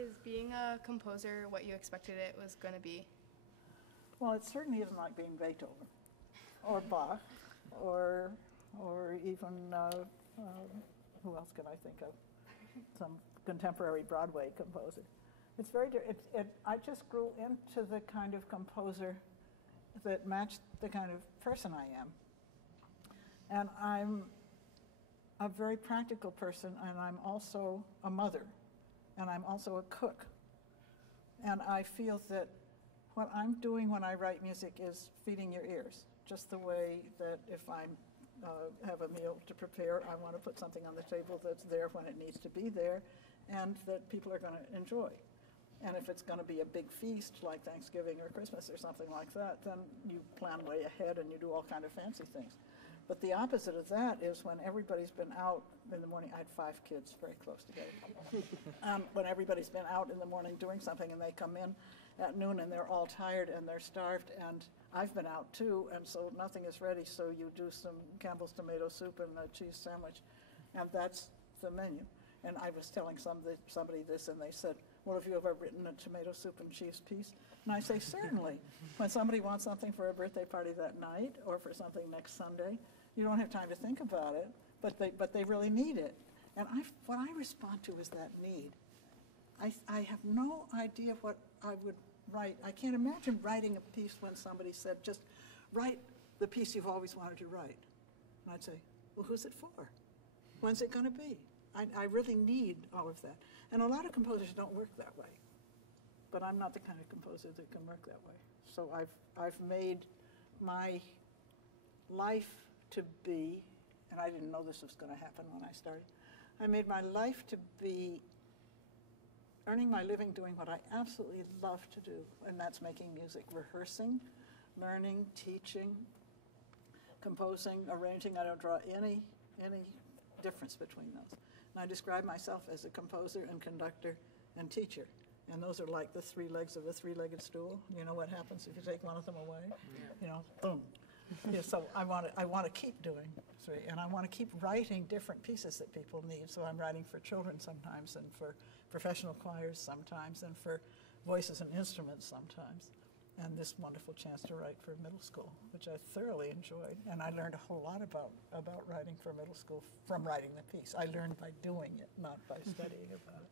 Is being a composer what you expected it was going to be? Well, it certainly isn't like being Beethoven or Bach or even, who else can I think of? Some contemporary Broadway composer. It's very, I just grew into the kind of composer that matched the kind of person I am. And I'm a very practical person, and I'm also a mother, and I'm also a cook. And I feel that what I'm doing when I write music is feeding your ears, just the way that if I have a meal to prepare, I want to put something on the table that's there when it needs to be there, and that people are going to enjoy. And if it's going to be a big feast like Thanksgiving or Christmas or something like that, then you plan way ahead and you do all kind of fancy things. But the opposite of that is when everybody's been out in the morning. I had 5 kids very close together. When everybody's been out in the morning doing something and they come in at noon and they're all tired and they're starved, and I've been out too, and so nothing is ready, so you do some Campbell's tomato soup and a cheese sandwich, and that's the menu. And I was telling somebody this, and they said, well, have you ever written a tomato soup and cheese piece? And I say, certainly. When somebody wants something for a birthday party that night or for something next Sunday, you don't have time to think about it, but they really need it. And what I respond to is that need. I have no idea what I would write. I can't imagine writing a piece when somebody said, just write the piece you've always wanted to write. And I'd say, well, who's it for? When's it going to be? I really need all of that. And a lot of composers don't work that way. But I'm not the kind of composer that can work that way. So I've made my life to be, and I didn't know this was going to happen when I started, I made my life to be earning my living doing what I absolutely love to do, and that's making music, rehearsing, learning, teaching, composing, arranging. I don't draw any difference between those. And I describe myself as a composer and conductor and teacher. And those are like the 3 legs of a 3-legged stool. You know what happens if you take one of them away? Yeah. You know, boom. Yeah, so I want to keep doing 3, and I want to keep writing different pieces that people need. So I'm writing for children sometimes, and for professional choirs sometimes, and for voices and instruments sometimes. And this wonderful chance to write for middle school, which I thoroughly enjoyed. And I learned a whole lot about writing for middle school from writing the piece. I learned by doing it, not by studying about it.